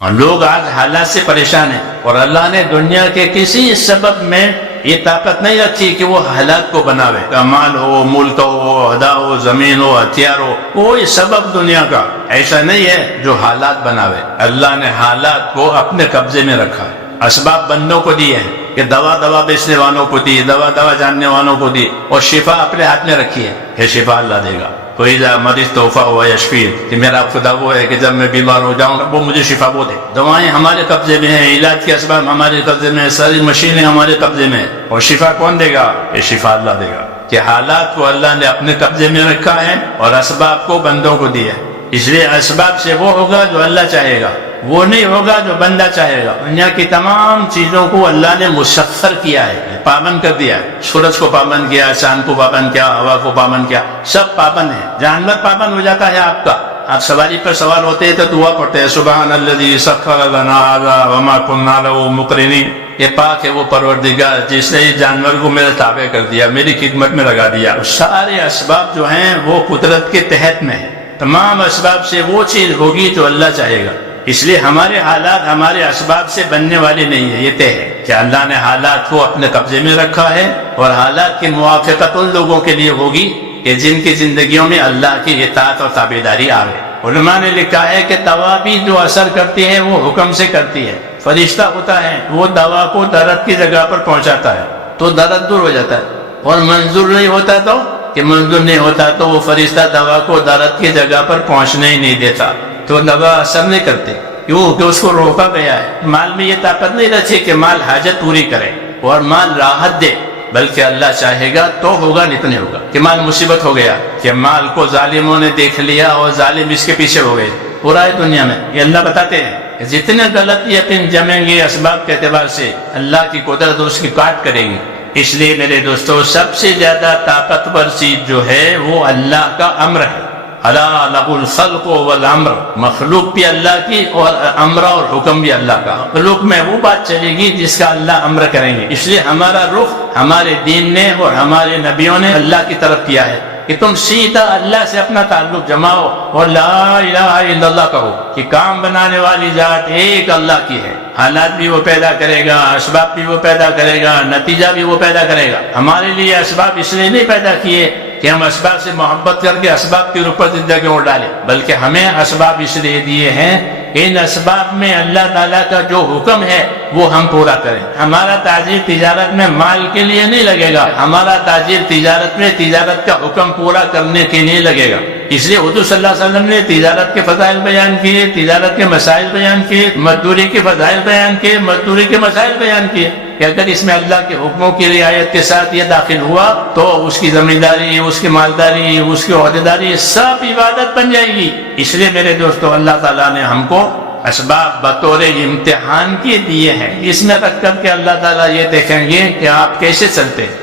اور لوگ آج حالات سے پریشان ہیں، اور اللہ نے دنیا کے کسی سبب میں یہ طاقت نہیں رکھی کہ وہ حالات کو بناوے، مال ہو، ملک ہو، عہدہ ہو، زمین ہو، ہتھیار ہو، کوئی سبب دنیا کا ایسا نہیں ہے جو حالات بناوے۔ اللہ نے حالات کو اپنے قبضے میں رکھا ہے، اسباب بندوں کو دیے ہیں کہ دوا بیچنے والوں کو دی، دوا جاننے والوں کو دی، اور شفا اپنے ہاتھ میں رکھی ہے کہ شفا اللہ دے گا۔ کوئی مریض توحفہ ہوا یشفین، کہ میرا خدا وہ ہے کہ جب میں بیمار ہو جاؤں وہ مجھے شفا وہ دے۔ دوائیں ہمارے قبضے میں ہیں، علاج کے اسباب ہمارے قبضے میں ہیں، ساری مشینیں ہمارے قبضے میں ہیں، اور شفا کون دے گا؟ یہ شفا اللہ دے گا۔ کہ حالات کو اللہ نے اپنے قبضے میں رکھا ہے اور اسباب کو بندوں کو دیا ہے، اس لیے اسباب سے وہ ہوگا جو اللہ چاہے گا، وہ نہیں ہوگا جو بندہ چاہے گا۔ دنیا کی تمام چیزوں کو اللہ نے مسخر کیا ہے، پابند کر دیا ہے۔ سورج کو پابند کیا، چاند کو پابند کیا، ہوا کو پابند کیا، سب پابند ہے۔ جانور پابند ہو جاتا ہے آپ کا، آپ سواری پر سوار ہوتے ہیں تو دعا پڑھتے ہیں سبحان الذی سخر لنا ھذا وما كنا له مقرنین، یہ پاک ہے وہ پروردگار جس نے اس جانور کو میرے تابع کر دیا، میری خدمت میں لگا دیا۔ سارے اسباب جو ہیں وہ قدرت کے تحت میں ہیں، تمام اسباب سے وہ چیز ہوگی جو اللہ چاہے گا۔ اس لیے ہمارے حالات ہمارے اسباب سے بننے والے نہیں ہیں، یہ طے ہے کہ اللہ نے حالات کو اپنے قبضے میں رکھا ہے، اور حالات کی موافقت ان لوگوں کے لیے ہوگی کہ جن کی زندگیوں میں اللہ کی اطاعت اور تابعداری آوے۔ علماء نے لکھا ہے کہ دوا بھی جو اثر کرتی ہے وہ حکم سے کرتی ہے۔ فرشتہ ہوتا ہے وہ دوا کو درد کی جگہ پر پہنچاتا ہے تو درد دور ہو جاتا ہے، اور منظور نہیں ہوتا تو کہ منظور نہیں ہوتا تو وہ فرشتہ دوا کو درد کی جگہ پر پہنچنے ہی نہیں دیتا، تو دوا اثر نہیں کرتے، کیوں کہ اس کو روکا گیا ہے۔ مال میں یہ طاقت نہیں رکھی کہ مال حاجت پوری کرے اور مال راحت دے، بلکہ اللہ چاہے گا تو ہوگا، نہیں تو نہیں ہوگا۔ کہ مال مصیبت ہو گیا، کہ مال کو ظالموں نے دیکھ لیا اور ظالم اس کے پیچھے ہو گئے پورا ہے دنیا میں۔ یہ اللہ بتاتے ہیں کہ جتنے غلط یقین جمیں گے اسباب کے اعتبار سے، اللہ کی قدرت اس کی کاٹ کرے گی۔ اس لیے میرے دوستو، سب سے زیادہ طاقتور چیز جو ہے وہ اللہ کا امر ہے۔ الا لہ الخلق والامر، مخلوق بھی اللہ کی اور امر اور حکم بھی اللہ کا۔ مخلوق میں وہ بات چلے گی جس کا اللہ امر کریں گے۔ اس لیے ہمارا رخ ہمارے دین نے اور ہمارے نبیوں نے اللہ کی طرف کیا ہے کہ تم سیدھا اللہ سے اپنا تعلق جماؤ اور لا الہ الا اللہ کہو کہ کام بنانے والی ذات ایک اللہ کی ہے۔ حالات بھی وہ پیدا کرے گا، اسباب بھی وہ پیدا کرے گا، نتیجہ بھی وہ پیدا کرے گا۔ ہمارے لیے اسباب اس لیے نہیں پیدا کیے کہ ہم اسباب سے محبت کر کے اسباب کے اوپر زندگی اڑ ڈالیں، بلکہ ہمیں اسباب اس لیے دیے ہیں ان اسباب میں اللہ تعالیٰ کا جو حکم ہے وہ ہم پورا کریں۔ ہمارا تاجر تجارت میں مال کے لیے نہیں لگے گا، ہمارا تاجر تجارت میں تجارت کا حکم پورا کرنے کے لیے لگے گا۔ اس لیے حضور صلی اللہ علیہ وسلم نے تجارت کے فضائل بیان کیے، تجارت کے مسائل بیان کیے، مزدوری کے فضائل بیان کیے، مزدوری کے مسائل بیان کیے کہ اگر اس میں اللہ کے حکموں کی رعایت کے ساتھ یہ داخل ہوا تو اس کی زمینداری، اس کی مالداری، اس کی عہدیداری سب عبادت بن جائے گی۔ اس لیے میرے دوستو، اللہ تعالیٰ نے ہم کو اسباب بطور امتحان کے دیے ہیں، اس میں رکھ کر کے اللہ تعالیٰ یہ دیکھیں گے کہ آپ کیسے چلتے ہیں۔